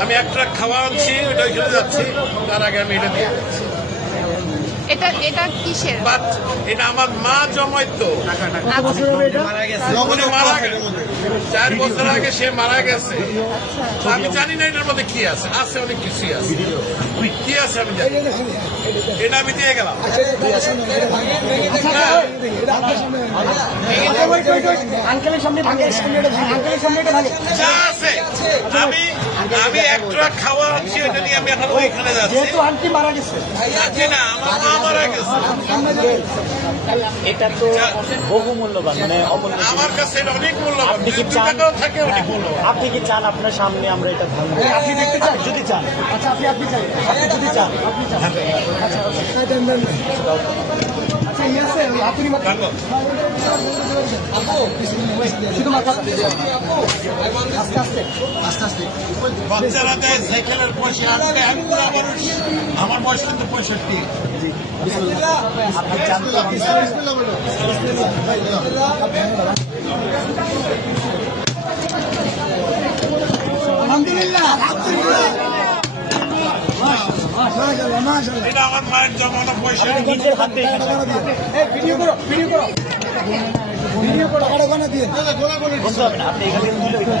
আমি এক ট্রাক খাওয়া আনছি ওটা ওইখানে যাচ্ছি তার আগে আমি এটা দিয়ে। এটা এটা কিসের বাট এটা আমার মা জমাইতো আচ্ছা মারা গেছে চার বছর আগে সে মারা গেছে আমি জানি না এটার মধ্যে কি আছে আছে অনেক কিছুই আছে কি আছে আমি জানি এটা আমি দিয়ে গেলাম আঙ্কেলের সামনে আঙ্কেলের সামনে যা আছে আমি আমি এক ট্রাক খাওয়া আনছি ওটা নিয়ে আমি এখন ওইখানে যাচ্ছি। যেহেতু আন্টি মারা গেছে। যাচ্ছি না আমার মা মারা গেছে। এটা তো বহু মূল্যবান মানে অমূল্য আমার কাছে এটা অনেক মূল্যবান। আপনি কি চান? থাকে অনেক মূল্যবান। আপনি কি চান? আপনার সামনে আমরা এটা ভাঙবো আপনি দেখতে চান? যদি চান। আচ্ছা আপনি আপনি চাই আপনি যদি চান। আপনি চান আচ্ছা আচ্ছা। বাচ্চারা দেয় সাইকেলের পয়সা আনতে আমি মানুষ আমার বয়স কিন্তু পঁয়ষট্টি আপনি এটা আমার মায়ের জমানো পয়সা নিজের হাতে ভিডিও করো ভিডিও করো। ভিডিও করো ওখানে দিয়ে। আপনি এখান থেকে তুলে ওইখানে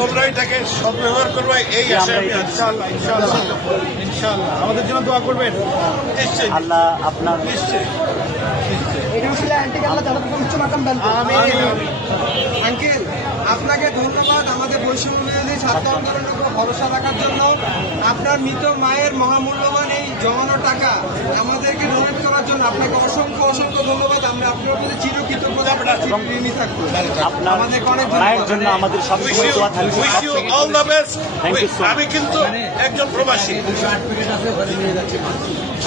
তোমরা এটাকে সদ্ব্যবহার করবে এই আশায় আমি আছি। আমাদের জন্য দোয়া করবেন। নিশ্চয়ই। আল্লাহ আপনার নিশ্চয়ই। এটা আসলে আন্টি আল্লাহ তাআলা তাকে উচ্চ মাকাম দান করুন। আঙ্কেল আপনাকে ধন্যবাদ। আমাদের বৈষম্য বিরোধী ছাত্র আন্দোলনের উপর ভরসা রাখার জন্য আপনার মৃত মায়ের মহামূল্যবান এই জমানো টাকা আমাদেরকে ডোনেট আপনাকে অসংখ্য অসংখ্য ধন্যবাদ। আমরা আপনার প্রতি চিরকৃতজ্ঞ আমাদেরকে অনেক জন্য আমাদের সবসময় দোয়া থাকবে. আমি কিন্তু একজন প্রবাসী।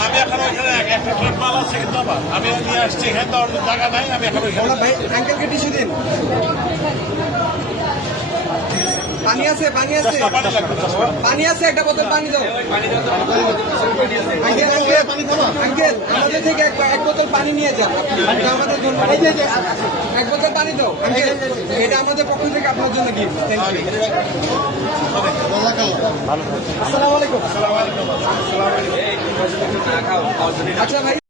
আমি এখন ওইখানে একটা ট্রাক মাল আছে কিন্তু আমার। আমি নিয়ে আসছি এখানে তো অন্য জায়গা নাই আমি এখন ওইখানে ভাই আঙ্কেলকে টিস্যু দিন। পানি আছে পানি আছে। পানি আছে একটা বোতল পানি দাও। আঙ্কেল আমাদের থেকে এক বোতল পানি নিয়ে যান। আমাদের জন্য এক বোতল পানি দাও আঙ্কেল। এটা আমাদের পক্ষ থেকে আপনার জন্য গিফট থ্যাংক ইউ আসসালামু আলাইকুম। আচ্ছা ভাই।